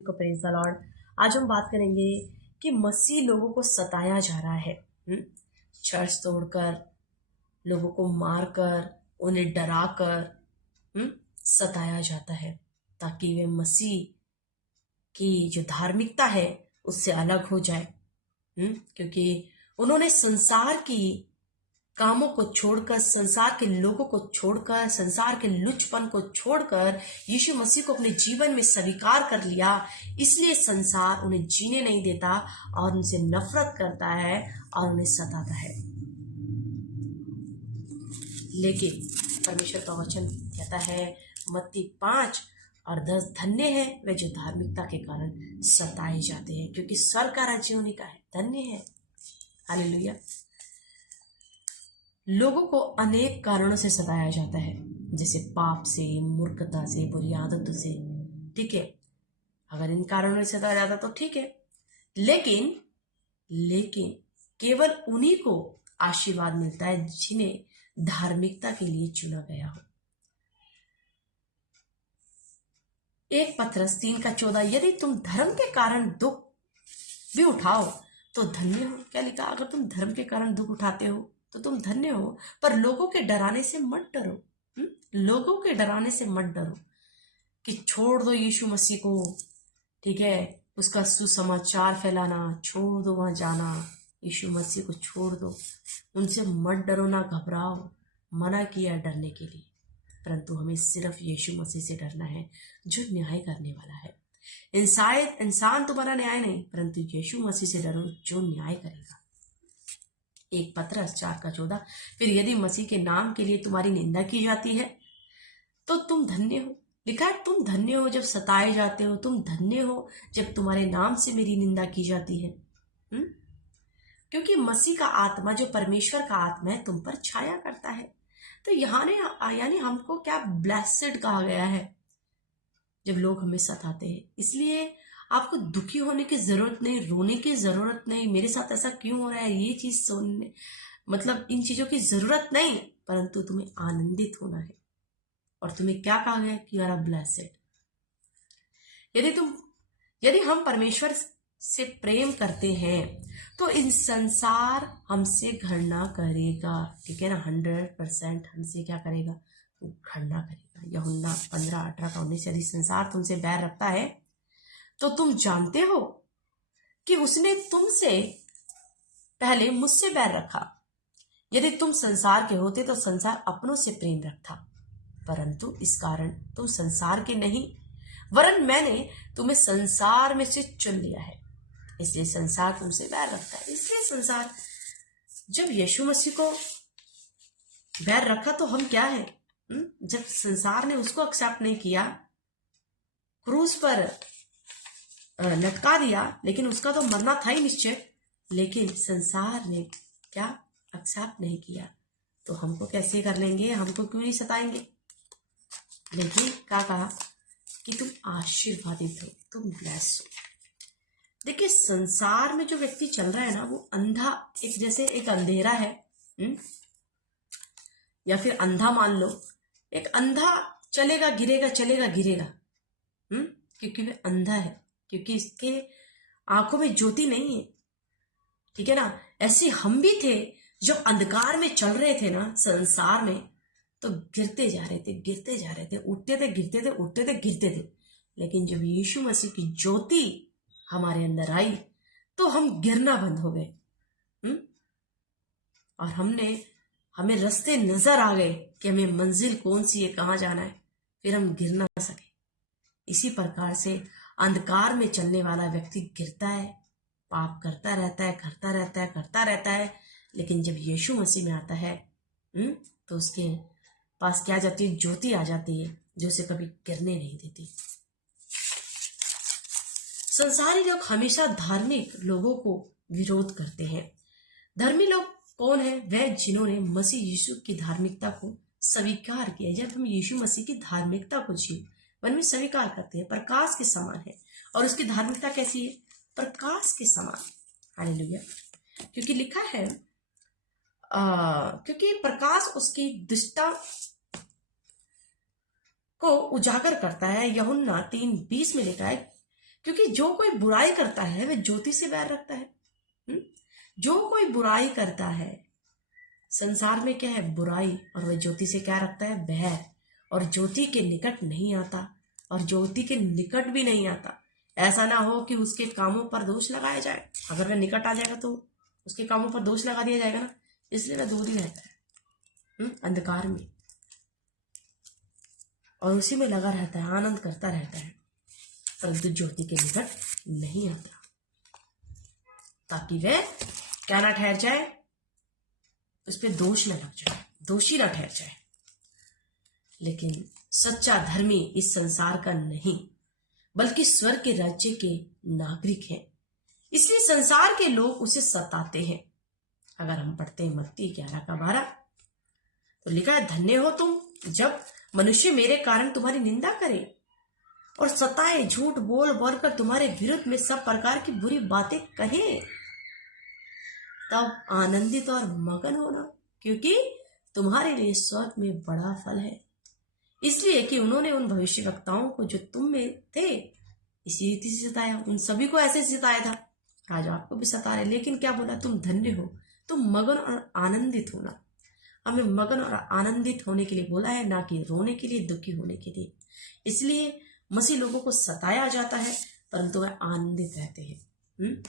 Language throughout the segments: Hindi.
को प्रेज द लॉर्ड। आज हम बात करेंगे कि मसीह लोगों को सताया जा रहा है। चर्च तोड़कर, लोगों को मारकर, उन्हें डराकर सताया जाता है ताकि वे मसीह की जो धार्मिकता है उससे अलग हो जाए। क्योंकि उन्होंने संसार की कामों को छोड़कर, संसार के लोगों को छोड़कर, संसार के लुचपन को छोड़कर यीशु मसीह को अपने जीवन में स्वीकार कर लिया। इसलिए संसार उन्हें जीने नहीं देता और उनसे नफरत करता है और उन्हें सताता है। लेकिन परमेश्वर का वचन कहता है मत्ती 5:10, धन्य है वे जो धार्मिकता के कारण सताए जाते हैं, क्योंकि स्वर्ग का राज्य उन्हीं का है। धन्य है। हालेलुया। लोगों को अनेक कारणों से सताया जाता है, जैसे पाप से, मूर्खता से, बुरी आदतों से। ठीक है, अगर इन कारणों से सताया जाता तो ठीक है, लेकिन केवल उन्हीं को आशीर्वाद मिलता है जिन्हें धार्मिकता के लिए चुना गया हो। 1 पतरस 3:14, यदि तुम धर्म के कारण दुख भी उठाओ तो धन्य हो। क्या लिखा? अगर तुम धर्म के कारण दुख उठाते हो तो तुम धन्य हो, पर लोगों के डराने से मत डरो। लोगों के डराने से मत डरो कि छोड़ दो यीशु मसीह को। ठीक है, उसका सुसमाचार फैलाना छोड़ दो, वहां जाना, यीशु मसीह को छोड़ दो। उनसे मत डरो, ना घबराओ। मना किया डरने के लिए, परंतु हमें सिर्फ यीशु मसीह से डरना है जो न्याय करने वाला है। इंसान तुम्हारा न्याय नहीं, परंतु यीशु मसीह से डरो जो न्याय करेगा। 1 पतरस 4:14, फिर यदि मसीह के नाम के लिए तुम्हारी निंदा की जाती है तो तुम धन्य हो। लिखा है तुम धन्य हो जब सताए जाते हो, तुम धन्य हो जब तुम्हारे नाम से मेरी निंदा की जाती है। क्योंकि मसीह का आत्मा, जो परमेश्वर का आत्मा है, तुम पर छाया करता है। तो यानी हमको क्या ब्लेस्ड कहा गया है जब लोग हमें सताते हैं। इसलिए आपको दुखी होने की जरूरत नहीं, रोने की जरूरत नहीं, मेरे साथ ऐसा क्यों हो रहा है, ये चीज सुनने, मतलब इन चीजों की जरूरत नहीं, परंतु तुम्हें आनंदित होना है। और तुम्हें क्या कहा गया कि यू आर ब्लेस्ड। यदि हम परमेश्वर से प्रेम करते हैं तो इन संसार हमसे घृणा करेगा। ठीक है ना, 100% हमसे क्या करेगा? वो घृणा करेगा। यूहन्ना 15:18-19, यदि संसार तुमसे बैर रखता है तो तुम जानते हो कि उसने तुमसे पहले मुझसे बैर रखा। यदि तुम संसार के होते तो संसार अपनों से प्रेम रखता, परंतु इस कारण तुम संसार के नहीं, वरन मैंने तुम्हें संसार में से चुन लिया है, इसलिए संसार तुमसे बैर रखता है। इसलिए संसार, जब यीशु मसीह को बैर रखा तो हम क्या है? जब संसार ने उसको एक्सेप्ट नहीं किया, क्रूस पर लटका दिया, लेकिन उसका तो मरना था ही निश्चय, लेकिन संसार ने क्या एक्सेप्ट नहीं किया, तो हमको कैसे कर लेंगे? हमको क्यों नहीं सताएंगे? लेकिन क्या कहा कि तुम आशीर्वादित हो, तुम ब्लेस हो। देखिए, संसार में जो व्यक्ति चल रहा है ना, वो अंधा, एक जैसे एक अंधेरा है, या फिर अंधा मान लो। एक अंधा चलेगा गिरेगा, चलेगा गिरेगा, क्योंकि वह अंधा है, क्योंकि इसके आंखों में ज्योति नहीं है। ठीक है ना, ऐसे हम भी थे जो अंधकार में चल रहे थे ना संसार में, तो गिरते जा रहे थे, गिरते जा रहे थे, उठते थे, गिरते थे, उठते थे, गिरते थे। लेकिन जब यीशु मसीह की ज्योति हमारे अंदर आई तो हम गिरना बंद हो गए। और हमें रास्ते नजर आ गए कि हमें मंजिल कौन सी है, कहाँ जाना है, फिर हम गिर ना सके। इसी प्रकार से अंधकार में चलने वाला व्यक्ति गिरता है, पाप करता रहता है, करता रहता है, करता रहता है, लेकिन जब यीशु मसीह में आता है तो उसके पास क्या जाती है? ज्योति आ जाती है, जो उसे कभी गिरने नहीं देती। संसारी लोग हमेशा धार्मिक लोगों को विरोध करते हैं। धर्मी लोग कौन है? वह जिन्होंने मसीह यीशु की धार्मिकता को स्वीकार किया। जब हम यीशु मसीह की धार्मिकता को जीवन में स्वीकार करते हैं, प्रकाश के समान है। और उसकी धार्मिकता कैसी है? प्रकाश के समान। हालेलुया। क्योंकि लिखा है क्योंकि प्रकाश उसकी दुष्टता को उजागर करता है। यूहन्ना 3:20 में लिखा है क्योंकि जो कोई बुराई करता है वह ज्योति से बैर रखता है। जो कोई बुराई करता है, संसार में क्या है, बुराई, और वह ज्योति से क्या रखता है, बैर, और ज्योति के निकट नहीं आता, और ज्योति के निकट भी नहीं आता। ऐसा ना हो कि उसके कामों पर दोष लगाया जाए। अगर वह निकट आ जाएगा तो उसके कामों पर दोष लगा दिया जाएगा ना, इसलिए वह दूर ही रहता है, अंधकार में, और उसी में लगा रहता है, आनंद करता रहता है, परंतु ज्योति के निकट नहीं आता, ताकि वह क्या ना ठहर जाए, उस पर दोष न लग जाए, दोषी ना ठहर जाए। लेकिन सच्चा धर्मी इस संसार का नहीं, बल्कि स्वर्ग के राज्य के नागरिक हैं, इसलिए संसार के लोग उसे सताते हैं। अगर हम पढ़ते हैं मत्ती 11:12, तो लिखा है, धन्य हो तुम जब मनुष्य मेरे कारण तुम्हारी निंदा करे और सताए, झूठ बोल बोल कर तुम्हारे विरुद्ध में सब प्रकार की बुरी बातें कहें, तब आनंदित और मगन होना, क्योंकि तुम्हारे लिए स्वर्ग में बड़ा फल है। इसलिए कि उन्होंने उन भविष्यवक्ताओं को जो तुम में थे इसी रीति से सताया। उन सभी को ऐसे सताया था, आज आपको भी सता रहे, लेकिन क्या बोला, तुम धन्य हो, तुम मगन और आनंदित होना। हमें मगन और आनंदित होने के लिए बोला है, ना कि रोने के लिए, दुखी होने के लिए। इसलिए मसीह लोगों को सताया जाता है, परंतु वह आनंदित रहते हैं।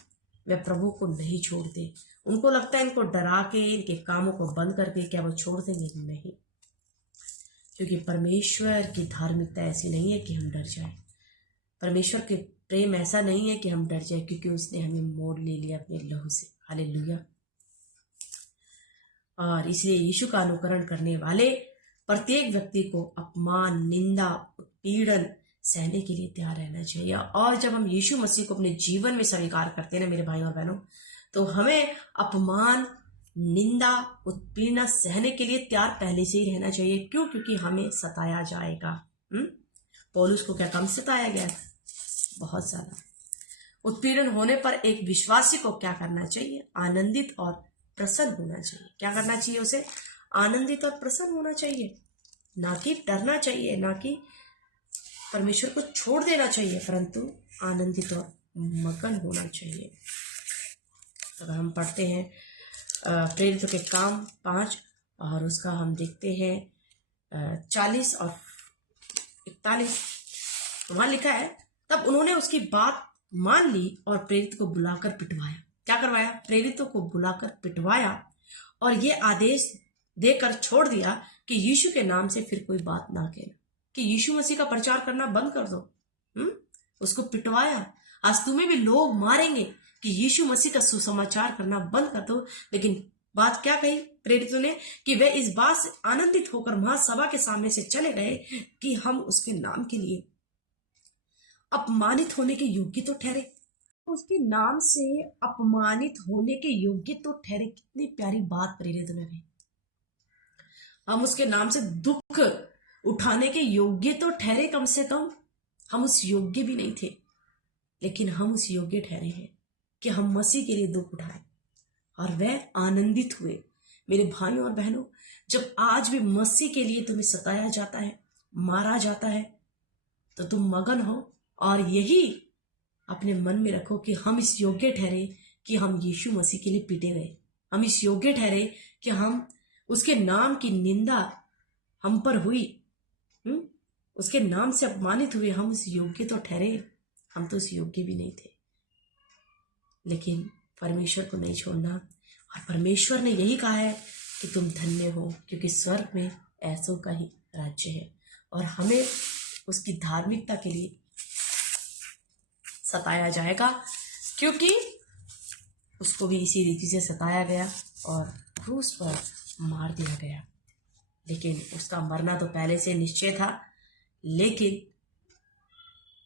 वे प्रभु को नहीं छोड़ते। उनको लगता है इनको डरा के, इनके कामों को बंद करके क्या वो छोड़ देंगे, नहीं, क्योंकि परमेश्वर की धार्मिकता ऐसी नहीं है कि हम डर जाए। परमेश्वर के प्रेम ऐसा नहीं है कि हम डर जाए, क्योंकि उसने हमें मोड़ ले लिया अपने लहू से। हालेलुया। और इसलिए यीशु का अनुकरण करने वाले प्रत्येक व्यक्ति को अपमान, निंदा, उत्पीड़न सहने के लिए तैयार रहना चाहिए। और जब हम यीशु मसीह को अपने जीवन में स्वीकार करते हैं ना मेरे भाई और बहनों, तो हमें अपमान, निंदा, उत्पीड़न सहने के लिए तैयार पहले से ही रहना चाहिए। क्यों? क्योंकि हमें सताया जाएगा। पौलुस को क्या कम सताया गया था? बहुत ज्यादा। उत्पीड़न होने पर एक विश्वासी को क्या करना चाहिए? आनंदित और प्रसन्न होना चाहिए। क्या करना चाहिए उसे? आनंदित और प्रसन्न होना चाहिए, ना कि डरना चाहिए, ना कि परमेश्वर को छोड़ देना चाहिए, परंतु आनंदित और मगन होना चाहिए। अगर हम पढ़ते हैं प्रेरितों के काम 5 और उसका हम देखते हैं 40 और 41, तो वहां लिखा है, तब उन्होंने उसकी बात मान ली और प्रेरित को बुलाकर पिटवाया। क्या करवाया? प्रेरितों को बुलाकर पिटवाया और ये आदेश देकर छोड़ दिया कि यीशु के नाम से फिर कोई बात ना कहना, कि यीशु मसीह का प्रचार करना बंद कर दो। उसको पिटवाया। आज तुम्हें भी लोग मारेंगे कि यीशु मसीह का सुसमाचार करना बंद कर दो, लेकिन बात क्या कही प्रेरितों ने कि वे इस बात से आनंदित होकर महासभा के सामने से चले गए कि हम उसके नाम के लिए अपमानित होने के योग्य तो ठहरे। उसके नाम से अपमानित होने के योग्य तो ठहरे। कितनी प्यारी बात प्रेरितों ने कही। हम उसके नाम से दुख उठाने के योग्य तो ठहरे, कम से कम हम उस योग्य भी नहीं थे, लेकिन हम उस योग्य ठहरे हैं कि हम मसीह के लिए दुख उठाएं, और वह आनंदित हुए। मेरे भाइयों और बहनों, जब आज भी मसीह के लिए तुम्हें सताया जाता है, मारा जाता है, तो तुम मगन हो और यही अपने मन में रखो कि हम इस योग्य ठहरे कि हम यीशु मसीह के लिए पीटे गए। हम इस योग्य ठहरे कि हम उसके नाम की निंदा हम पर हुई, उसके नाम से अपमानित हुए। हम उस योग्य तो ठहरे, हम तो उस योग्य भी नहीं थे, लेकिन परमेश्वर को नहीं छोड़ना। और परमेश्वर ने यही कहा है कि तुम धन्य हो, क्योंकि स्वर्ग में ऐसों का ही राज्य है। और हमें उसकी धार्मिकता के लिए सताया जाएगा, क्योंकि उसको भी इसी रीति से सताया गया और क्रूस पर मार दिया गया। लेकिन उसका मरना तो पहले से निश्चय था, लेकिन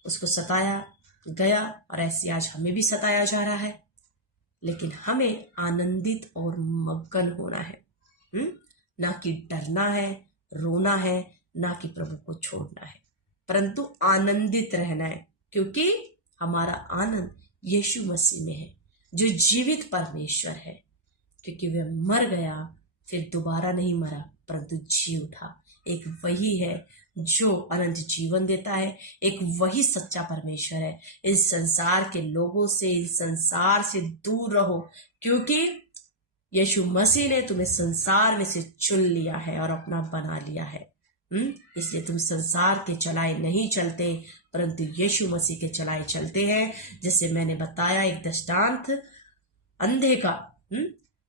उसको सताया गया और ऐसे आज हमें भी सताया जा रहा है। लेकिन हमें आनंदित और मगन होना है, ना कि डरना है, रोना है, ना कि प्रभु को छोड़ना है, परंतु आनंदित रहना है, क्योंकि हमारा आनंद यीशु मसीह में है, जो जीवित परमेश्वर है। क्योंकि वह मर गया, फिर दोबारा नहीं मरा, परंतु जी उठा। एक वही है जो अनंत जीवन देता है, एक वही सच्चा परमेश्वर है। इस संसार के लोगों से, इस संसार से दूर रहो, क्योंकि यीशु मसीह ने तुम्हें संसार में से चुन लिया है और अपना बना लिया है। इसलिए तुम संसार के चलाए नहीं चलते, परंतु यीशु मसीह के चलाए चलते हैं। जैसे मैंने बताया एक दृष्टांत अंधे का,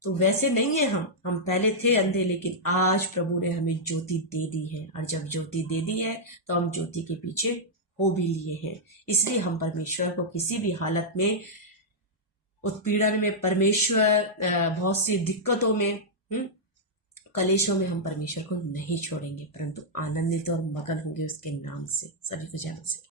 तो वैसे नहीं है हम पहले थे अंधे, लेकिन आज प्रभु ने हमें ज्योति दे दी है, और जब ज्योति दे दी है तो हम ज्योति के पीछे हो भी लिए हैं। इसलिए हम परमेश्वर को किसी भी हालत में, उत्पीड़न में, परमेश्वर बहुत सी दिक्कतों में, कलेशों में हम परमेश्वर को नहीं छोड़ेंगे, परंतु आनंदित और मगन होंगे उसके नाम से। सभी को जय मसीह।